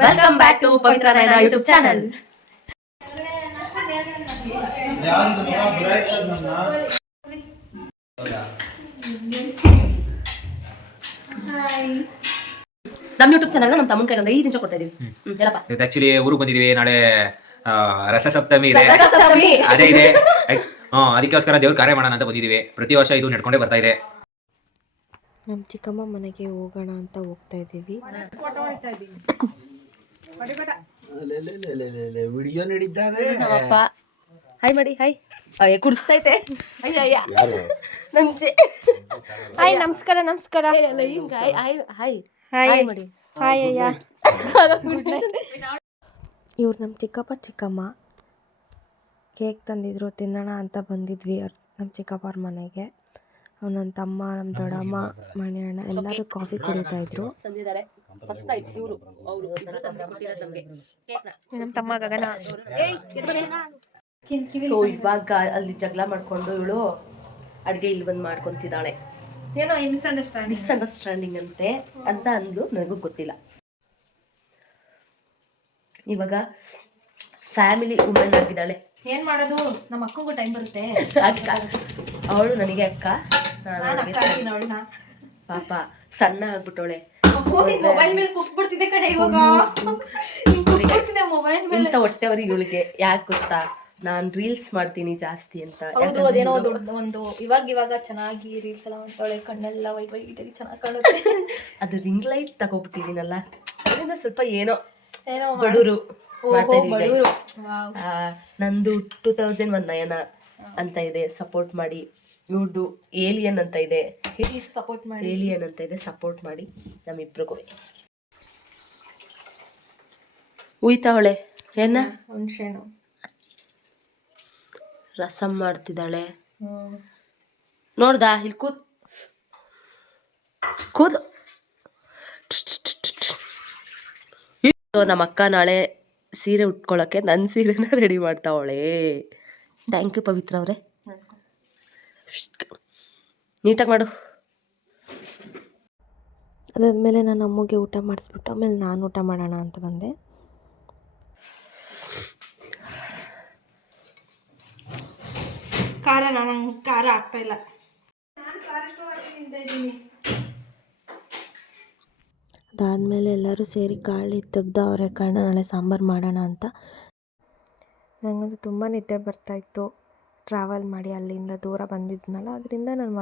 Welcome back to Pavitra Nayana YouTube channel. ನಮ್ಮ YouTube channel ನಮ್ಮ ತಮ್ಮನ ಕೈಯಿಂದ 5 ನಿಮಿಷ ಕೊಡ್ತಾ ಇದೀವಿ. ಹೇಳಪ್ಪ. ಇವತ್ತು ಆಕ್ಚುಲಿ ಊರಿಗೆ ಬಂದಿದೀವಿ. ನಾಳೆ ರಸಸಪ್ತಮಿ ಇದೆ, ಅದೇ ಇದೆ. ಅದಕ್ಕೋಸ್ಕರ ದೇವ್ರ ಕಾರ್ಯ ಮಾಡೋಣ ಅಂತ ಬಂದಿದೀವಿ. ಪ್ರತಿ ವರ್ಷ ಇದು ನಡ್ಕೊಂಡೇ ಬರ್ತಾ ಇದೆ. ನಮ್ಮ ಚಿಕ್ಕಮ್ಮ ಮನೆಗೆ ಹೋಗೋಣ ಅಂತ ಹೋಗ್ತಾ ಇದ್ದೀವಿ. ವಿಡಿಯೋ ನಡೀತಾವೆ. ನಮ್ಮಪ್ಪ ಹಾಯ್ ಮಾಡಿ, ಹಾಯ್ ಕುಡಿಸ್ತೈತೆ. ಹಾಯ್ ನಮಸ್ಕಾರ ನಮಸ್ಕಾರ ಹಾಯ್ ಹಾಯ್ ಮಾಡಿ. ಹಾಯ್ ಅಯ್ಯ. ಇವ್ರು ನಮ್ಮ ಚಿಕ್ಕಪ್ಪ ಚಿಕ್ಕಮ್ಮ ಕೇಕ್ ತಂದಿದ್ರು, ತಿನ್ನೋಣ ಅಂತ ಬಂದಿದ್ವಿ ನಮ್ಮ ಚಿಕ್ಕಪ್ಪವ್ರ ಮನೆಗೆ. ನನ್ನ ತಮ್ಮ, ನಮ್ಮ ದೊಡ್ಡಮ್ಮ, ಮಣಿ ಅಣ್ಣ ಎಲ್ಲರೂ ಕಾಫಿ ಕುಡಿತಾ ಇದ್ರು. ನಮ್ಮ ತಮ್ಮ ಗಗನ. ಸೊ ಇವಾಗ ಅಲ್ಲಿ ಜಗಳ ಮಾಡ್ಕೊಂಡು ಇವಳು ಅಡ್ಗೆ ಇಲ್ಲಿ ಬಂದು ಮಾಡ್ಕೊಂತಿದ್ದಾಳೆ. ಏನೋ ಮಿಸ್ಅಂಡರ್ಸ್ಟ್ಯಾಂಡಿಂಗ್ ಅಂತೆ ಅಂತ ಅಂದ್ಲು, ನನಗೂ ಗೊತ್ತಿಲ್ಲ. ಇವಾಗ ಫ್ಯಾಮಿಲಿ ವುಮೆನ್ ಆಗಿದ್ದಾಳೆ. ಏನ್ ಮಾಡೋದು, ನಮ್ಮ ಅಕ್ಕಗೂ ಟೈಮ್ ಬರುತ್ತೆ. ಅಕ್ಕ ಅವಳು ನನಗೆ ಅಕ್ಕ, ಪಾಪ ಸಣ್ಣ ಆಗ್ಬಿಟ್ಟವಳೆ. ಮೊಬೈಲ್ ಮೇಲೆ ಕುಕ್ಬಿಡ್ತಿದ್ದೆ ಕಡೆ ಇವಾಗ. ಮೊಬೈಲ್ ಮೇಲೆ ಇಂಥ ಹೊಟ್ಟೆವ್ರಿಗೆ ಇವಳಿಗೆ ಯಾಕೆ ಗೊತ್ತಾ, ನಾನು ರೀಲ್ಸ್ ಮಾಡ್ತೀನಿ ಜಾಸ್ತಿ ಅಂತ. ಹೌದು, ಅದೇನೋ ಒಂದು ಇವಾಗ ಚೆನ್ನಾಗಿ ರೀಲ್ಸ್ ಎಲ್ಲ ಮಾಡ್ತಾಳೆ, ಕಣ್ಣೆಲ್ಲ ವೈಟ್ ವೈಟ್ ಆಗಿ ಚೆನ್ನಾಗಿ ಕಾಣುತ್ತೆ. ಅದು ರಿಂಗ್ ಲೈಟ್ ತಗೋಬಿಟ್ಟಿದ್ದೀನಲ್ಲ, ಅದರಿಂದ ಸ್ವಲ್ಪ ಏನೋ ಏನೋ ಬಡೂರು. ವಾವ್. ನಂದು 2001 ನಯನ ಅಂತ ಇದೆ, ಸಪೋರ್ಟ್ ಮಾಡಿ. ಇವ್ರದ್ದು ಏಲಿಯನ್ ಅಂತ ಇದೆ, ಸಪೋರ್ಟ್ ಮಾಡಿ. ಏಲಿಯನ್ ಅಂತ ಇದೆ, ಸಪೋರ್ಟ್ ಮಾಡಿ ನಮ್ಮಿಬ್ರಿಗೂ. ಉಯ್ತಾವಳೆ ಏನ ಹುಣ್ಸೆಹಣ್ಣು ರಸಂ ಮಾಡ್ತಿದ್ದಾಳೆ. ನೋಡ್ದಾ ಇಲ್ಲಿ ಕೂದು. ನಮ್ಮ ಅಕ್ಕ ನಾಳೆ ಸೀರೆ ಉಟ್ಕೊಳ್ಳೋಕ್ಕೆ ನನ್ನ ಸೀರೆನ ರೆಡಿ ಮಾಡ್ತಾವಳೆ. ಥ್ಯಾಂಕ್ ಯು ಪವಿತ್ರ ಅವರೇ, ನೀಟಾಗಿ ಮಾಡು. ಅದಾದಮೇಲೆ ನಾನು ಅಮ್ಮಗೆ ಊಟ ಮಾಡಿಸ್ಬಿಟ್ಟು ಆಮೇಲೆ ನಾನು ಊಟ ಮಾಡೋಣ ಅಂತ ಬಂದೆ. ಖಾರ ಆಗ್ತಾ ಇಲ್ಲ. ಅದಾದಮೇಲೆ ಎಲ್ಲರೂ ಸೇರಿ ಗಾಳಿ ತೆಗ್ದವ್ರೆ, ಕಾರಣ ನಾಳೆ ಸಾಂಬಾರು ಮಾಡೋಣ ಅಂತ. ನನಗಂತೂ ತುಂಬ ನಿದ್ದೆ ಬರ್ತಾಯಿತ್ತು, ಟ್ರಾವೆಲ್ ಮಾಡಿ ಅಲ್ಲಿಂದ ದೂರ ಬಂದಿದ್ನಲ್ಲ, ಅದರಿಂದ ನಾನು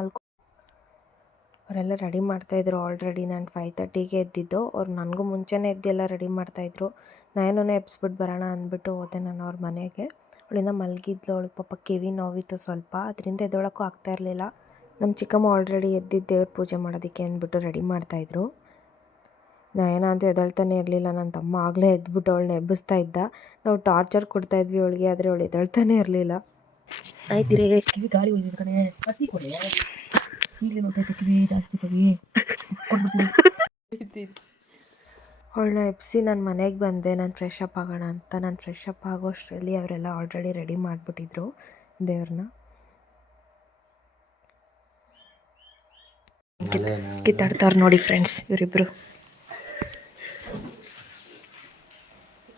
ಅವರೆಲ್ಲ ರೆಡಿ ಮಾಡ್ತಾಯಿದ್ರು. ಆಲ್ರೆಡಿ ನಾನು 5:30ಗೆ ಎದ್ದಿದ್ದು, ಅವ್ರು ನನಗೂ ಮುಂಚೆನೇ ಎದ್ದೆಲ್ಲ ರೆಡಿ ಮಾಡ್ತಾಯಿದ್ರು. ನಾನೇನೋ ಎಬ್ಸ್ಬಿಟ್ಟು ಬರೋಣ ಅಂದ್ಬಿಟ್ಟು ಹೋದೆ ನಾನು ಅವ್ರ ಮನೆಗೆ. ಅವಳಿಂದ ಮಲಗಿದ್ಲು, ಅವಳಿಗೆ ಪಾಪ ಕಿವಿ ನೋವಿತ್ತು ಸ್ವಲ್ಪ, ಅದರಿಂದ ಎದ್ದೊಳಕ್ಕೂ ಆಗ್ತಾಯಿರಲಿಲ್ಲ. ನಮ್ಮ ಚಿಕ್ಕಮ್ಮ ಆಲ್ರೆಡಿ ಎದ್ದಿದ್ದು ದೇವ್ರ ಪೂಜೆ ಮಾಡೋದಕ್ಕೆ ಅಂದ್ಬಿಟ್ಟು ರೆಡಿ ಮಾಡ್ತಾಯಿದ್ರು. ನಯನ ಅಂತೂ ಎದ್ದೇಳ್ತಾನೆ ಇರಲಿಲ್ಲ. ನನ್ನ ತಮ್ಮ ಆಗಲೇ ಎದ್ಬಿಟ್ಟು ಅವಳನ್ನ ಎಬ್ಬಿಸ್ತಾ ಇದ್ದ. ನಾವು ಟಾರ್ಚರ್ ಕೊಡ್ತಾಯಿದ್ವಿ ಅವಳಿಗೆ, ಆದರೆ ಅವಳು ಎದ್ದೇಳ್ತಾನೆ ಇರಲಿಲ್ಲ. ಆಯ್ತಿರೇ, ಕಿವಿ ಗಾಳಿ ಹೋಗಿದ್ದು ಕಣೆ, ಕತ್ತಿ ಕೊಡೆ. ಈಗಲೇ ನೋಡ್ತೈತೆ ಕಿವಿ ಜಾಸ್ತಿ ಕವಿ ಕೊಡ್ಬಿಡ್ತೀನಿ. ಅವಳನ್ನ ಎಬ್ಬಿಸಿ ನಾನು ಮನೆಗೆ ಬಂದೆ, ನಾನು ಫ್ರೆಶ್ ಅಪ್ ಆಗೋಣ ಅಂತ. ನಾನು ಫ್ರೆಶ್ ಅಪ್ ಆಗೋಷ್ಟರಲ್ಲಿ ಅವರೆಲ್ಲ ಆಲ್ರೆಡಿ ರೆಡಿ ಮಾಡಿಬಿಟ್ಟಿದ್ರು ದೇವ್ರನ್ನ. ಕಿತ್ತಾಡ್ತಾವ್ರು ನೋಡಿ ಫ್ರೆಂಡ್ಸ್ ಇವರಿಬ್ಬರು.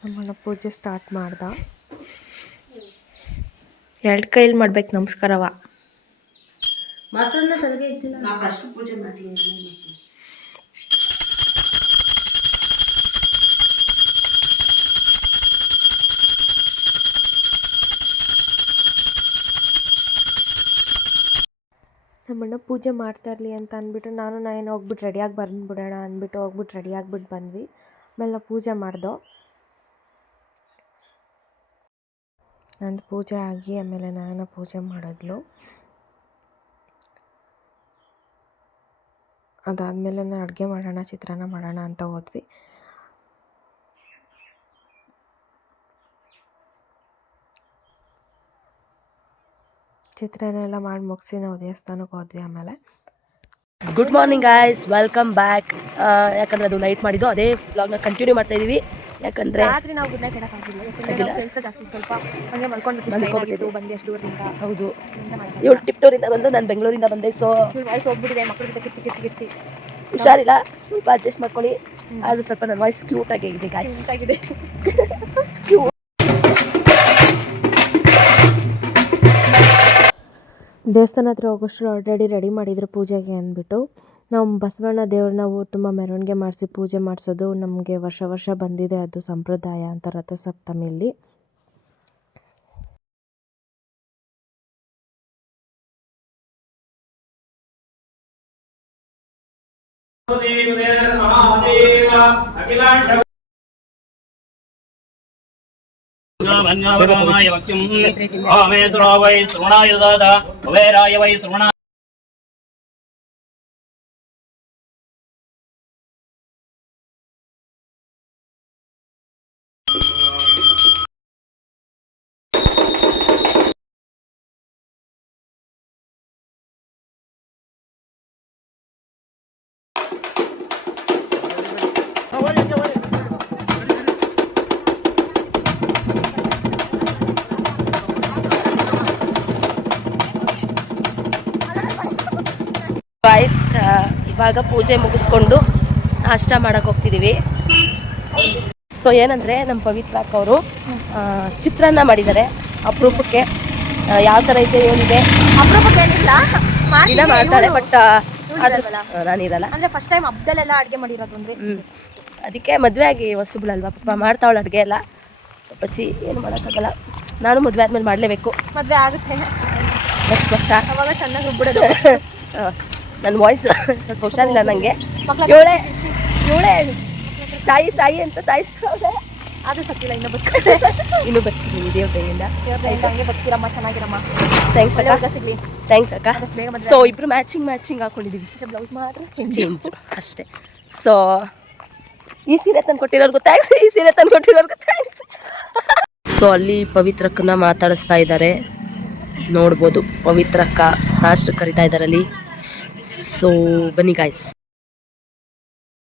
ನಮ್ಮನ್ನ ಪೂಜೆ ಸ್ಟಾರ್ಟ್ ಮಾಡ್ದ. 2 ಕೈಲಿ ಮಾಡ್ಬೇಕು ನಮಸ್ಕಾರವ. ಮಾತ್ರನ್ನ ಸರಿಗೆ ಇದ್ದಿಲ್ಲ. ಪೂಜೆ ಮಾಡಿ ನಮ್ಮಣ್ಣ ಪೂಜೆ ಮಾಡ್ತಾ ಇರಲಿ ಅಂತ ಅಂದ್ಬಿಟ್ಟು ನಾನು ಹೋಗ್ಬಿಟ್ಟು ರೆಡಿಯಾಗಿ ಬಂದ್ಬಿಡೋಣ ಅಂದ್ಬಿಟ್ಟು ಹೋಗ್ಬಿಟ್ಟು ರೆಡಿಯಾಗ್ಬಿಟ್ಟು ಬಂದ್ವಿ. ಆಮೇಲೆ ನಾವು ಪೂಜೆ ಮಾಡ್ದೋ. ನಂದು ಪೂಜೆ ಆಗಿ ಆಮೇಲೆ ನಾನು ಪೂಜೆ ಮಾಡಿದ್ಲು. ಅದಾದಮೇಲೆ ನಾನು ಅಡುಗೆ ಮಾಡೋಣ, ಚಿತ್ರಾನ್ನ ಮಾಡೋಣ ಅಂತ ಹೋದ್ವಿ. ಚಿತ್ರಾನ್ನ ಎಲ್ಲ ಮಾಡಿ ಮುಗಿಸಿ ನಾವು ದೇವಸ್ಥಾನಕ್ಕೆ ಹೋದ್ವಿ. ಆಮೇಲೆ good morning guys, welcome back. ಯಾಕಂದರೆ ಅದು ನೈಟ್ ಮಾಡಿದ್ದು ಅದೇ ವ್ಲಾಗ್ನ ಕಂಟಿನ್ಯೂ ಮಾಡ್ತಾ ಇದ್ದೀವಿ. ಯಾಕಂದರೆ ರಾತ್ರಿ ನಾವು ಗುಡ್ ನೈಟ್ ಹೇಳೋಕ್ಕಾಗಿಲ್ಲ, ಕೆಲಸ ಜಾಸ್ತಿ, ಸ್ವಲ್ಪ ಹಂಗೆ ಮಲ್ಕೊಂಡ್ಬಿಟ್ಟು ಬಂದೆ ಅಷ್ಟು ದೂರದಿಂದ. ಹೌದು, ಇವಳು ಟಿಪ್ಟೂರಿಂದ ಬಂದು ನಾನು ಬೆಂಗಳೂರಿಂದ ಬಂದೆ. ಸೊ ವಾಯ್ಸ್ ಹೋಗ್ಬಿಟ್ಟಿದೆ, ಮಕ್ಕಳ ಜೊತೆ ಕಿಚ್ಚಿ ಕಿಚ್ಚಿ ಕಿಚ್ಚಿ. ಹುಷಾರಿಲ್ಲ, ಸ್ವಲ್ಪ ಅಡ್ಜಸ್ಟ್ ಮಾಡ್ಕೊಳ್ಳಿ. ಆದರೂ ಸ್ವಲ್ಪ ನನ್ನ ವಾಯ್ಸ್ ಕ್ಯೂಟ್ ಆಗಿ ಇದೆ ಗಾಯ್ಸ್. ಆಗಿದೆ. ದೇವಸ್ಥಾನ ಹತ್ರ ಹೋಗೋಷ್ಟು ಆಲ್ರೆಡಿ ರೆಡಿ ಮಾಡಿದ್ರು ಪೂಜೆಗೆ ಅಂದ್ಬಿಟ್ಟು. ನಾವು ಬಸವಣ್ಣ ದೇವ್ರನ್ನ ತುಂಬ ಮೆರವಣಿಗೆ ಮಾಡಿಸಿ ಪೂಜೆ ಮಾಡಿಸೋದು ನಮಗೆ ವರ್ಷ ವರ್ಷ ಬಂದಿದೆ, ಅದು ಸಂಪ್ರದಾಯ ಅಂತ ರಥಸಪ್ತಮಿಯಲ್ಲಿ. ವೈ ಶ್ರವಣಾಯ ಕುಬೇರಾಯ ವೈ ಶ್ರವಣ ಗಾಯ್ಸ್, ಇವಾಗ ಪೂಜೆ ಮುಗಿಸ್ಕೊಂಡು ನಾಷ್ಟ ಮಾಡಕ್ಕೆ ಹೋಗ್ತಿದ್ದೀವಿ. ಸೊ ಏನಂದರೆ ನಮ್ಮ ಪವಿತ್ರ ಅಕ್ಕ ಅವರು ಚಿತ್ರಾನ್ನ ಮಾಡಿದ್ದಾರೆ ಅಪರೂಪಕ್ಕೆ. ಯಾವ ಥರ ಇದೆ ಏನಿದೆ ಅಪರೂಪಕ್ಕೆ ಏನಿಲ್ಲ, ದಿನ ಮಾಡ್ತಾಳೆ, ಬಟ್ ನಾನಿರಲ್ಲ ಅಂದ್ರೆ ಫಸ್ಟ್ ಟೈಮ್ ಹಬ್ಬದಲ್ಲೆಲ್ಲ ಅಡುಗೆ ಮಾಡಿರೋದು ಅಂದ್ರೆ. ಅದಕ್ಕೆ ಮದುವೆ ಆಗಿ ಹೊಸಬ್ಳಲ್ವಾ ಪಾಪ, ಮಾಡ್ತಾವಳು ಅಡುಗೆ ಎಲ್ಲ. ಪಚ್ಚಿ ಏನು ಮಾಡೋಕ್ಕಾಗಲ್ಲ, ನಾನು ಮದುವೆ ಆದ್ಮೇಲೆ ಮಾಡಲೇಬೇಕು. ಮದುವೆ ಆಗುತ್ತೆ ನೆಕ್ಸ್ಟ್ ವರ್ಷ, ಅವಾಗ ಚೆನ್ನಾಗಿ ರುಬ್ಬಿಡೋದು. ನನ್ನ ವಾಯ್ಸ್ ಸ್ವಲ್ಪ ಹುಷಾರಿಲ್ಲ ನನಗೆ. ಇವಳೇ ಸಾಯಿ ಸಾಯಿ ಅಂತ ಸಾಯಿಸ್ತಾವೆ. ಅದು ಸತ್ತಿಲ್ಲ, ಇನ್ನೂ ಇನ್ನೂ ಬರ್ತೀನಿ ದೇವ್ರ ದಯೆಯಿಂದ. ಹಂಗೆ ಬರ್ತೀರಮ್ಮ, ಚೆನ್ನಾಗಿರಮ್ಮ. ಥ್ಯಾಂಕ್ಸ್ ಒಳ್ಳೆ ಅಕ್ಕ. ಹುಡುಗ ಸಿಗ್ಲಿ. ಥ್ಯಾಂಕ್ಸ್ ಅಕ್ಕ. ಆದಷ್ಟು ಬೇಗ ಮದುವೆ ಸೊ ಇಬ್ರು ಮ್ಯಾಚಿಂಗ್ ಹಾಕೊಂಡಿದ್ದೀವಿ. ಬ್ಲೌಸ್ ಮಾತ್ರ ಚೇಂಜ್ ಅಷ್ಟೇ. ಸೊ ಈ ಸೀರೆ ತಂದು ಕೊಟ್ಟಿರೋರ್ಗು ಥ್ಯಾಂಕ್ಸ್, ಈ ಸೀರೆ ತಂದು ಕೊಟ್ಟಿರೋರ್ಗು ಥ್ಯಾಂಕ್ಸ್. ಸೊ ಅಲ್ಲಿ ಪವಿತ್ರಕ್ಕನ್ನ ಮಾತಾಡಿಸ್ತಾ ಇದ್ದಾರೆ, ನೋಡ್ಬೋದು. ಪವಿತ್ರಕ್ಕ ನಾಷ್ಟ ಕರಿತಾ ಇದ್ದಾರೆ ಅಲ್ಲಿ. ಸೊ ಬನ್ನಿ ಗಾಯ್ಸ್.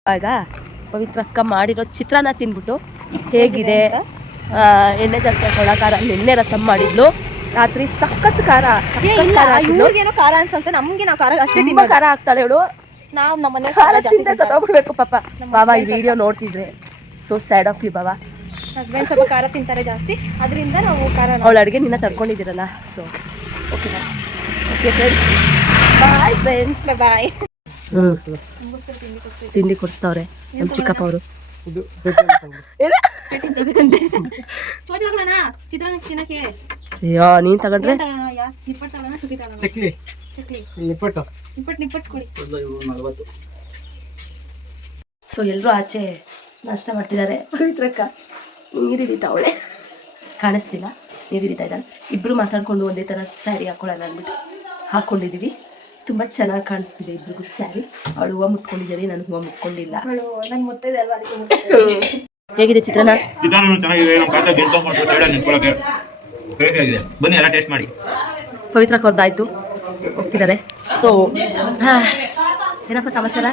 ಆಗ ಪವಿತ್ರಕ್ಕ ಮಾಡಿರೋ ಚಿತ್ರಾನ್ನ ತಿನ್ಬಿಟ್ಟು ಹೇಗಿದೆ, ಎಣ್ಣೆ ಜಾಸ್ತಿ ಹಾಕೊಳ್ಳೋ ಖಾರ, ನಿನ್ನೆ ರಸಮ್ ಮಾಡಿದ್ಲು ರಾತ್ರಿ, ಸಖತ್ ಖಾರ. ಇವ್ರಿಗೇನೋ ಖಾರ ಅನ್ಸಂತೆ, ನಮ್ಗೆ ನಾವು ಖಾರ ಅಷ್ಟೇ ತುಂಬಾ ಖಾರ ಹಾಕ್ತಾಳೆ ಇವಳು. ನಾವು ನಮ್ಮನೆ ಖಾರ ತಿಂದ ಸತ್ತೋಗ್ಬಿಡ್ಬೇಕು ಪಾಪ. ಬಾಬಾ ಈ ವಿಡಿಯೋ ನೋಡ್ತಿದ್ರೆ ಸೊ ಸ್ಯಾಡ್ ಆಫ್ ಯು ಬಾಬಾ. ಹಸ್ಬೆಂಡ್ ಸ್ವಲ್ಪ ಖಾರ ತಿಂತಾರೆ ಜಾಸ್ತಿ, ಅದರಿಂದ ನಾವು ಖಾರ ಅವಳ ಅಡುಗೆ ನಿನ್ನ ತಡ್ಕೊಂಡಿದ್ದೀರಲ್ಲ. So okay friends, bye friends, bye. ತಿಂಡಿ ಕೊಡಿಸ್ತವ್ರೆ ನಮ್ಮ ಚಿಕ್ಕಪ್ಪ ಅವರು. ಅಯ್ಯೋ ನೀನ್ ತಗೊಂಡ್ರೆ ಸೊ ಎಲ್ಲರೂ ಆಚೆ ನಾಷ್ಟ ಮಾಡ್ತಿದ್ದಾರೆ. ಪವಿತ್ರಕ್ಕ ನೀರು ಹಿಡಿತಾವಳೆ, ಕಾಣಿಸ್ತಿಲ್ಲ, ನೀರು ಹಿಡಿತಾ ಇದ್ದಾಳೆ. ಇಬ್ರು ಮಾತಾಡ್ಕೊಂಡು ಒಂದೇ ಥರ ಸ್ಯಾರಿ ಹಾಕೊಳ್ಳೋಣ ಅಂದ್ಬಿಟ್ಟು ಹಾಕ್ಕೊಂಡಿದ್ದೀವಿ. ತುಂಬ ಚೆನ್ನಾಗಿ ಕಾಣಿಸ್ತಿದೆ ಇಬ್ರಿಗೂ ಸ್ಯಾರಿ. ಅವಳು ಹೂವು ಮುಟ್ಕೊಂಡಿದ್ದಾರೆ, ನಾನು ಹೂವು ಮುಟ್ಕೊಂಡಿಲ್ಲ. ನನ್ ಮುತ್ತಿದೆ ಅಲ್ವಾ, ಅದಕ್ಕೆ ಹೇಗಿದೆ ಚಿತ್ರಾನ್ನ? ಬನ್ನಿ ಎಲ್ಲ ಟೇಸ್ಟ್ ಮಾಡಿ. ಪವಿತ್ರ ಕೊರ್ದಾಯ್ತು, ಹೋಗ್ತಿದ್ದಾರೆ. ಸೊ ಏನಪ್ಪ ಸಮಾಚಾರ?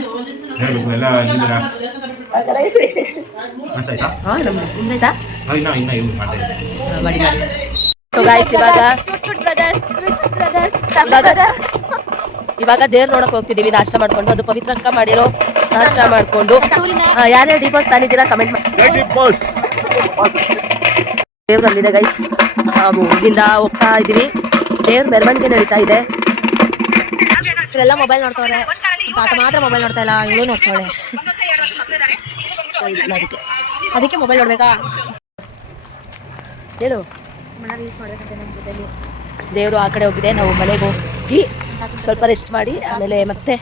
ಇವಾಗ ದೇವ್ರ ನೋಡಕ್ ಹೋಗ್ತಿದೀವಿ ನಾಷ್ಟ ಮಾಡ್ಕೊಂಡು. ಅದು ಪವಿತ್ರ ಅಕ್ಕ ಮಾಡಿರೋ ನಾಷ್ಟ ಮಾಡ್ಕೊಂಡು. ಯಾರ್ಯಾರು ಡಿ ಬಾಸ್ ಫ್ಯಾನ್ ಇದ್ದೀರಾ ಕಮೆಂಟ್ ಮಾಡಿ. ದೇವ್ರಲ್ಲಿದೆ ಗೈಸ್, ನಾವು ಇಲ್ಲಿಂದ ಹೋಗ್ತಾ ಇದೀವಿ. ದೇವ್ರ ಮೆರವಣಿಗೆ ನಡೀತಾ ಇದೆ. ಇವರೆಲ್ಲ ಮೊಬೈಲ್ ನೋಡ್ತಾವ್ರೆ, ತಾತ ಮಾತ್ರ ಮೊಬೈಲ್ ನೋಡ್ತಾ ಇಲ್ಲ, ಇವಳು ನೋಡ್ತಾವಳೆ. ಅದಕ್ಕೆ ಮೊಬೈಲ್ ನೋಡ್ಬೇಕಾ ಹೇಳು. ರೀಲ್ಸ್ ಮಾಡ್ಬೇಕಂತೆ ನಮ್ಮ ಜೊತೆಲಿ. ದೇವರು ಆ ಕಡೆ ಹೋಗಿದೆ, ನಾವು ಮನೆಗೆ ಹೋಗಿ ಸ್ವಲ್ಪ ರೆಸ್ಟ್ ಮಾಡಿ ಆಮೇಲೆ ಮತ್ತೆ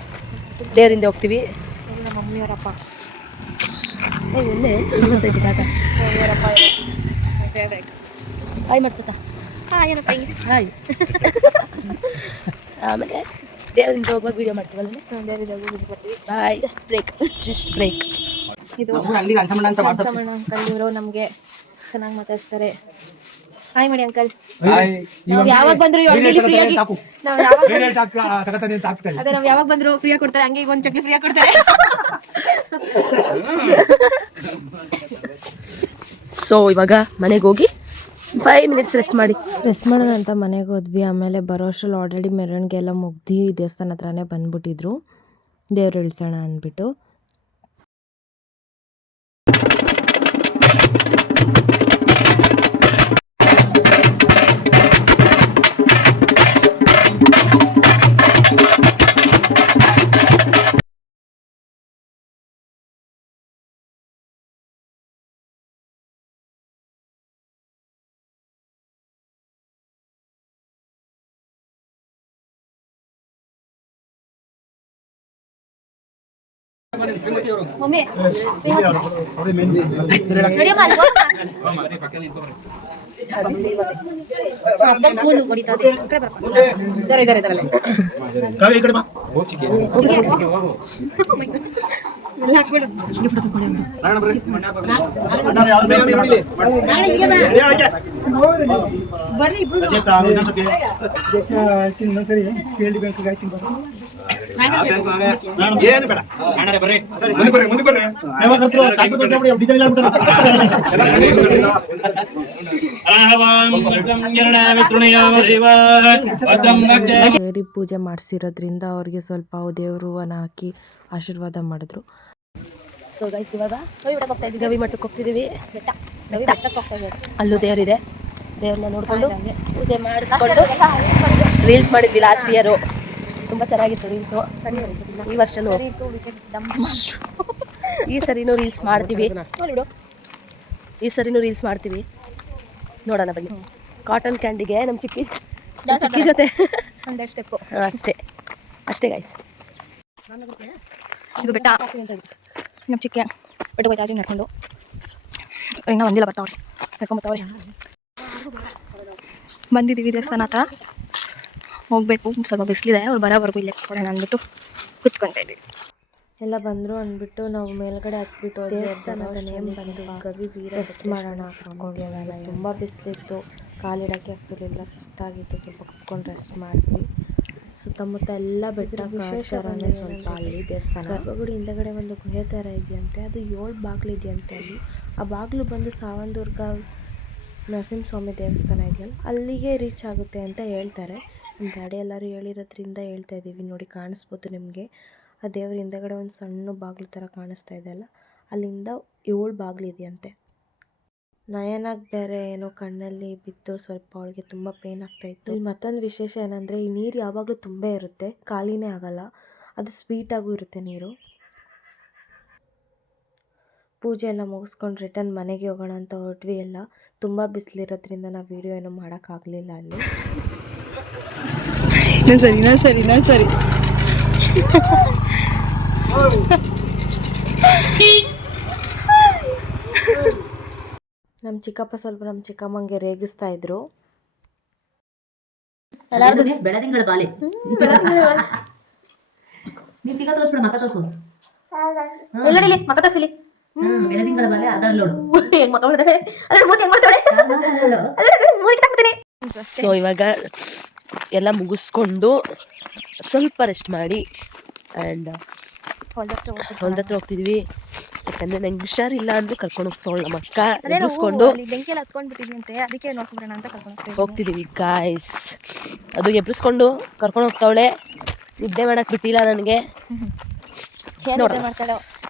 ದೇವರಿಂದ ಹೋಗ್ತೀವಿ. ನಮ್ಮ ಮಮ್ಮಿಯವರಪ್ಪ ಹಾಯ್ ಮಾಡ್ತಾ ಏನಪ್ಪ ಹಾಯ್. ಆಮೇಲೆ ದೇವರಿಂದ ಹೋಗುವಾಗ ವಿಡಿಯೋ ಮಾಡ್ತೀವಲ್ಲ, ಬಾಯ್. Just break. ಇದು ಅಂಕಲ್, ಇವರು ನಮಗೆ ಚೆನ್ನಾಗಿ ಮಾತಾಡ್ತಾರೆ. ಹಾಯ್ ಮಾಡಿ ಅಂಕಲ್. ನಾವ್ ಯಾವಾಗ ಬಂದ್ರು ಫ್ರೀಯಾಗಿ, ನಾವ್ ಯಾವಾಗ ಬಂದ್ರು ಫ್ರೀಯಾಗಿ ಕೊಡ್ತಾರೆ. ಹಂಗೆ ಈಗ ಒಂದ್ ಚಕ್ಲಿ ಫ್ರೀಯಾಗಿ ಕೊಡ್ತಾರೆ. ಸೊ ಇವಾಗ ಮನೆಗೆ ಹೋಗಿ 5 minutes ರೆಸ್ಟ್ ಮಾಡೋಣ ಅಂತ ಮನೆಗೆ ಹೋದ್ವಿ. ಆಮೇಲೆ ಬರೋ ಅಷ್ಟ್ರಲ್ಲಿ ಆಲ್ರೆಡಿ ಮೆರವಣಿಗೆ ಎಲ್ಲ ಮುಗ್ದು ದೇವಸ್ಥಾನ ಹತ್ರನೇ ಬಂದ್ಬಿಟ್ಟಿದ್ರು. ದೇವ್ರು ಇಳಿಸೋಣ ಅಂದ್ಬಿಟ್ಟು. ಸೇರಿ ಪೂಜೆ ಮಾಡಿಸಿರೋದ್ರಿಂದ ಅವ್ರಿಗೆ ಸ್ವಲ್ಪ ದೇವ್ರು ಹೂವನ ಹಾಕಿ ಆಶೀರ್ವಾದ ಮಾಡಿದ್ರು. ಸೊ ಗೈಸ್ ಇವಾಗ ಗವಿ ಮಠಕ್ಕೆ ಹೋಗ್ತಿದ್ದೀವಿ. ಅಲ್ಲೂ ದೇವರಿದೆ. ದೇವ್ರನ್ನ ನೋಡ್ಕೊಂಡು ಪೂಜೆ ಮಾಡಿಸ್ಕೊಂಡು ರೀಲ್ಸ್ ಮಾಡಿದ್ವಿ ಲಾಸ್ಟ್ ಇಯರು. ತುಂಬ ಚೆನ್ನಾಗಿತ್ತು ರೀಲ್ಸು. ಈ ವರ್ಷನೂ ಈ ಸರಿನೂ ರೀಲ್ಸ್ ಮಾಡ್ತೀವಿ. ನೋಡೋಣ ಬನ್ನಿ. ಕಾಟನ್ ಕ್ಯಾಂಡಿಗೆ ನಮ್ಮ ಚಿಕ್ಕಿ ಜೊತೆ ಒಂದೆರಡು ಸ್ಟೆಪ್ಪು ಅಷ್ಟೇ ಗೈಸ್. ಇದು ಬೆಟ್ಟ ನಮ್ಮ ಚಿಕ್ಕ ಬೆಟ್ಟ ಹೋಯ್ತಾ ಇದೀವಿ ನಡ್ಕೊಂಡು. ಇನ್ನೂ ಒಂದಿಲ್ಲ ಬರ್ತಾವ್ರಿ ನಡ್ಕೊಂಬರ್ತಾವ್ರಿ. ಬಂದಿದ್ದೀವಿ ದೇವಸ್ಥಾನ ಹತ್ರ. ಹೋಗಬೇಕು, ಸ್ವಲ್ಪ ಬಿಸಿಲಿದೆ. ಅವ್ರು ಬರೋವರೆಗೂ ಇಲ್ಲೇ ಕೊಡೋಣ ಅಂದ್ಬಿಟ್ಟು ಕುತ್ಕೊತಾ ಇದ್ದೀವಿ. ಎಲ್ಲ ಬಂದರು ಅಂದ್ಬಿಟ್ಟು ನಾವು ಮೇಲ್ಗಡೆ ಹತ್ಬಿಟ್ಟು ದೇವಸ್ಥಾನದ ನೇಮ್ ಬಂದು ಗವಿ ವೀರ ರೆಸ್ಟ್ ಮಾಡೋಣ ಕುತ್ಕೊಂಡ್ವಿ. ತುಂಬ ಬಿಸಿಲಿತ್ತು, ಕಾಲಿಡೋಕ್ಕೆ ಆಗ್ತಿರಲಿಲ್ಲ, ಸುಸ್ತಾಗಿತ್ತು. ಸ್ವಲ್ಪ ಕುತ್ಕೊಂಡು ರೆಸ್ಟ್ ಮಾಡಿದ್ವಿ. ಸುತ್ತಮುತ್ತ ಎಲ್ಲ ಬೆಟ್ಟ ವಿಶೇಷವೇ ಸ್ವಲ್ಪ ಅಲ್ಲಿ ದೇವಸ್ಥಾನ. ಗರ್ಭಗುಡಿ ಹಿಂದಗಡೆ ಒಂದು ಗುಹೆ ಥರ ಇದೆಯಂತೆ. ಅದು 7 ಬಾಗಿಲು ಇದೆಯಂತೆ ಅಲ್ಲಿ. ಆ ಬಾಗಿಲು ಬಂದು ಸಾವಂದುರ್ಗ ನರಸಿಂಹಸ್ವಾಮಿ ದೇವಸ್ಥಾನ ಇದೆಯಲ್ಲ ಅಲ್ಲಿಗೆ ರೀಚ್ ಆಗುತ್ತೆ ಅಂತ ಹೇಳ್ತಾರೆ. ನಮ್ಮ ಗಾಡಿ ಎಲ್ಲರೂ ಹೇಳಿರೋದ್ರಿಂದ ಹೇಳ್ತಾ ಇದ್ದೀವಿ. ನೋಡಿ ಕಾಣಿಸ್ಬೋದು ನಿಮಗೆ. ಆ ದೇವ್ರ ಹಿಂದಗಡೆ ಒಂದು ಸಣ್ಣ ಬಾಗಿಲು ಥರ ಕಾಣಿಸ್ತಾ ಇದೆಯಲ್ಲ, ಅಲ್ಲಿಂದ 7 ಬಾಗಿಲು ಇದೆಯಂತೆ. ನಯನಾಗ್ ಬೇರೆ ಏನೋ ಕಣ್ಣಲ್ಲಿ ಬಿದ್ದು ಸ್ವಲ್ಪ ಅವಳಿಗೆ ತುಂಬ ಪೇನ್ ಆಗ್ತಾಯಿತ್ತು. ಇಲ್ಲಿ ಮತ್ತೊಂದು ವಿಶೇಷ ಏನಂದರೆ ಈ ನೀರು ಯಾವಾಗಲೂ ತುಂಬ ಇರುತ್ತೆ, ಖಾಲಿನೇ ಆಗಲ್ಲ. ಅದು ಸ್ವೀಟಾಗೂ ಇರುತ್ತೆ ನೀರು. ಪೂಜೆ ಎಲ್ಲ ಮುಗಿಸ್ಕೊಂಡು ರಿಟರ್ನ್ ಮನೆಗೆ ಹೋಗೋಣ ಅಂತ ಹೊರಟ್ವಿ. ಎಲ್ಲ ತುಂಬ ಬಿಸಿಲಿರೋದ್ರಿಂದ ನಾವು ವೀಡಿಯೋ ಏನೂ ಮಾಡೋಕ್ಕಾಗಲಿಲ್ಲ ಅಲ್ಲಿ. ಸರಿ ನಮ್ಮ ಚಿಕ್ಕಪ್ಪ ಸ್ವಲ್ಪ ನಮ್ಮ ಚಿಕ್ಕಮ್ಮಂಗೆ ರೇಗಿಸ್ತಾ ಇದ್ರು. ಬೆಳದಿಂಗಳ ಬಾಲೆ ನೀನ್ ತಿಗ ತೋರಿಸ್ಬಿಡ ಮಕ್ಕ ತೋರ್ಸು ಮಕ್ಕ ತೋರಿಸಲಿ. ಬೆಳದಿಂಗಳ ಬಾಲೆ ಅರ್ಧ ನೋಡು ಸೊ ಇವಾಗ ಎಲ್ಲ ಮುಗಿಸ್ಕೊಂಡು ಸ್ವಲ್ಪ ರೆಸ್ಟ್ ಮಾಡಿ ಆ್ಯಂಡ್ ಹೊಲ್ದ ಹತ್ರ ಹೋಗ್ತಿದ್ವಿ. ಯಾಕಂದರೆ ನಂಗೆ ಹುಷಾರಿಲ್ಲ ಅಂದರೂ ಕರ್ಕೊಂಡು ಹೋಗ್ತಾವಳು ನಮ್ಮ ಅಕ್ಕ. ಎಬ್ಬಿಸ್ಕೊಂಡು ಬೆಂಕಿಯಲ್ಲಿ ಹತ್ಕೊಂಡ್ಬಿಟ್ಟಿದ್ಯಂತೆ, ಅದಕ್ಕೆ ನೋಡ್ಕೊಂಡ್ರೆ ಅಂತ ಕರ್ಕೊಂಡು ಹೋಗ್ತಿದ್ದೀವಿ ಗಾಯ್ಸ್. ಅದು ಎಬ್ಬಿಸ್ಕೊಂಡು ಕರ್ಕೊಂಡು ಹೋಗ್ತಾವಳೆ. ನಿದ್ದೆ ಮಾಡೋಕ್ಕೆ ಬಿಟ್ಟಿಲ್ಲ ನನಗೆ.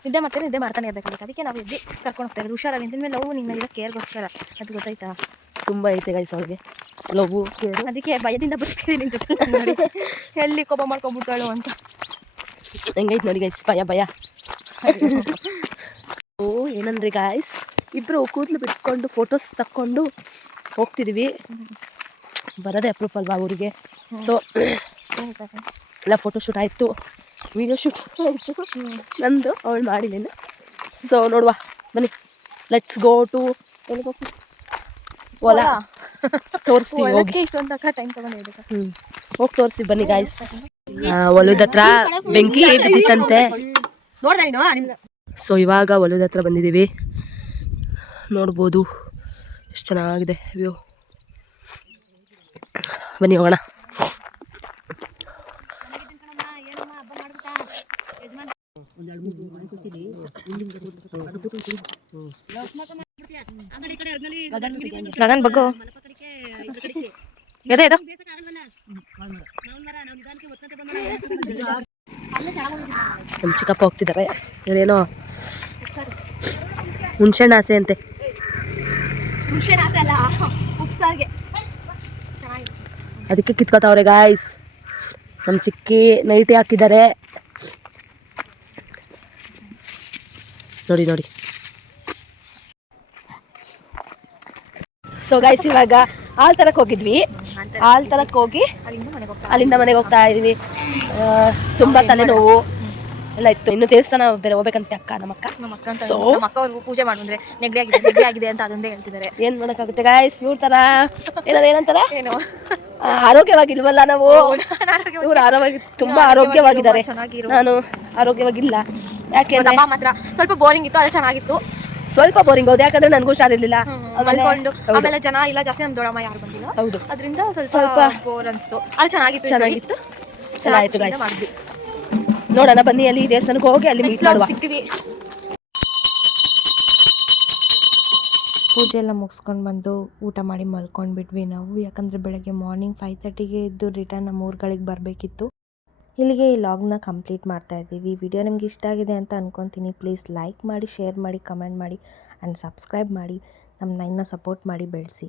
ನಿದ್ದೆ ಮಾಡ್ತಾನೆ ಇರಬೇಕು. ಅದಕ್ಕೆ ನಾವು ಎದ್ದು ಕರ್ಕೊಂಡು ಹೋಗ್ತಾ ಇರೋದು. ಹುಷಾರಾಗಿ ನಿಂತ ಮೇಲೆ ಲವ್ ನಿನ್ನ ಇರೋ ಕೇರ್ಗೋಸ್ಕರ. ಅದು ಗೊತ್ತಾಯ್ತಾ? ತುಂಬ ಐತೆ ಗೈಸ್ ಅವಳಿಗೆ ಲವ್ ಕೇರು. ಅದಕ್ಕೆ ಭಯದಿಂದ ಬರ್ತಿದ್ದೀನಿ ನಿನ್ನ ಜೊತೆ ನೋಡಿ ಎಲ್ಲಿ ಕೋಪ ಮಾಡ್ಕೊಂಡ್ಬಿಡ್ತಾಳು ಅಂತ. ಹೆಂಗೈತೆ ನೋಡಿ ಗೈಸ್, ಭಯ. ಓ ಏನಂದ್ರೆ ಗಾಯ್ಸ್, ಇಬ್ಬರು ಕೂದಲು ಬಿಟ್ಕೊಂಡು ಫೋಟೋಸ್ ತಕ್ಕೊಂಡು ಹೋಗ್ತಿದ್ದೀವಿ. ಬರೋದೇ ಅಪ್ರೂಪ್ ಅಲ್ವಾ ಊರಿಗೆ. ಸೊ ಎಲ್ಲ ಫೋಟೋಶೂಟ್ ಆಯಿತು, ವೀಡಿಯೋ ಶೂಟ್ ಆಯಿತು ನಂದು, ಅವಳು ಮಾಡಿದ್ದೇನೆ. ಸೊ ನೋಡುವ ಬನ್ನಿ, ಲೆಟ್ಸ್ ಗೋ ಟು ಎಲ್ಲಿಗೆ ಹೋಗ್ತೀವಿ ಓಲಾ ತೋರಿಸ್ತೀವಿ ಹೋಗಿ. ಇಷ್ಟೊಂದು ತನಕ ಟೈಮ್ ತೊಗೊಂಡು ಹೋಗಿ ತೋರಿಸಿ ಬನ್ನಿ ಗಾಯ್ಸ್. ಹೊಲದ ಹತ್ರ ಬೆಂಕಿ ಬಿದ್ದಿತ್ತಂತೆ. ಸೊ ಇವಾಗ ಹೊಲದ ಹತ್ರ ಬಂದಿದ್ದೀವಿ. ನೋಡ್ಬೋದು ಎಷ್ಟು ಚೆನ್ನಾಗಿದೆ ವ್ಯೂ. ಬನ್ನಿ ಹೋಗೋಣ. ಗಗನ್ ಬಗ್ಗು ಎದೆ ಇದು ನಮ್ಮ ಚಿಕ್ಕಪ್ಪ ಹೋಗ್ತಿದ್ದಾರೆ. ಇವರೇನೋ ಹುಣ್ಸೆಹಣ್ಣು ಆಸೆ ಅಂತೆ. ಅದಕ್ಕೆ ಕಿತ್ಕೋತಾವ್ರೆ ಗಾಯ್ಸ್. ನಮ್ಮ ಚಿಕ್ಕಿ ನೈಟಿ ಹಾಕಿದ್ದಾರೆ ನೋಡಿ ನೋಡಿ. ಸೊ ಗೈಸ್ ಇವಾಗ ಹಾಲು ತರಕ್ಕೆ ಹೋಗಿದ್ವಿ. ಹಾಲು ತರಕ್ಕೆ ಹೋಗಿ ಅಲ್ಲಿಂದ ಮನೆಗೆ ಹೋಗ್ತಾ ಇದೀವಿ. ತುಂಬ ತಲೆನೋವು ಎಲ್ಲ ಇತ್ತು. ಇನ್ನು ದೇವಸ್ಥಾನ ಬೇರೆ ಹೋಗ್ಬೇಕಂತೆ ನಮ್ಮ ಅಕ್ಕ ಅವ್ರಿಗೂ ಪೂಜೆ ಮಾಡಿದ್ರೆ ನೆಗಡಿ ಆಗಿದೆ ಅಂತ ಅದೊಂದೇ ಹೇಳ್ತಿದ್ದಾರೆ. ಏನ್ ಮಾಡೋಕ್ಕಾಗುತ್ತೆ ಗಾಯ್ಸ್, ಇವ್ರ ತರ ಏನಂತಾರ ಏನು ಆರೋಗ್ಯವಾಗಿಲ್ವಲ್ಲ ನಾವು. ಇವ್ರು ತುಂಬಾ ಆರೋಗ್ಯವಾಗಿದ್ದಾರೆ, ನಾನು ಆರೋಗ್ಯವಾಗಿಲ್ಲ. ಯಾಕೆ ಮಾತ್ರ ಸ್ವಲ್ಪ ಬೋರಿಂಗ್ ಇತ್ತು, ಅದು ಚೆನ್ನಾಗಿತ್ತು. ಸ್ವಲ್ಪ ಬೋರಿಂಗ್ ಹೌದು, ಯಾಕಂದ್ರೆ ನನ್ಗೂ ಹುಷಾರಿರ್ಲಿಲ್ಲ. ಆಮೇಲೆ ಜನ ಇಲ್ಲ ಜಾಸ್ತಿ, ನಮ್ ದೊಡ್ಡಮ್ಮ ಯಾರು ಬಂದಿಲ್ಲ. ಹೌದು, ಅದರಿಂದ ಸ್ವಲ್ಪ ಬೋರ್ ಅನ್ಸ್ತು. ಅದು ಚೆನ್ನಾಗಿತ್ತು. ಚೆನ್ನಾಗಿತ್ತು ಗಾಯ್ಸ್. ನೋಡೋಣ ಬನ್ನಿ, ಅಲ್ಲಿ ದೇವಸ್ಥಾನಕ್ಕೆ ಹೋಗಿ ಅಲ್ಲಿ ಮೀಟ್ ಮಾಡುವ. ಸಿಗ್ತೀವಿ. ಪೂಜೆ ಎಲ್ಲ ಮುಗಿಸ್ಕೊಂಡು ಬಂದು ಊಟ ಮಾಡಿ ಮಲ್ಕೊಂಡ್ಬಿಟ್ವಿ ನಾವು. ಯಾಕಂದರೆ ಬೆಳಗ್ಗೆ ಮಾರ್ನಿಂಗ್ 5:30ಗೆ ಎದ್ದು ರಿಟರ್ನ್ ನಮ್ಮ ಊರುಗಳಿಗೆ ಬರಬೇಕಿತ್ತು. ಇಲ್ಲಿಗೆ ಈ ಲಾಗ್ನ ಕಂಪ್ಲೀಟ್ ಮಾಡ್ತಾ ಇದ್ದೀವಿ. ವಿಡಿಯೋ ನಿಮ್ಗೆ ಇಷ್ಟ ಆಗಿದೆ ಅಂತ ಅಂದ್ಕೊತೀನಿ. ಪ್ಲೀಸ್ ಲೈಕ್ ಮಾಡಿ, ಶೇರ್ ಮಾಡಿ, ಕಮೆಂಟ್ ಮಾಡಿ ಆ್ಯಂಡ್ ಸಬ್ಸ್ಕ್ರೈಬ್ ಮಾಡಿ. ನಮ್ಮನ್ನ ಇನ್ನೂ ಸಪೋರ್ಟ್ ಮಾಡಿ ಬೆಳೆಸಿ.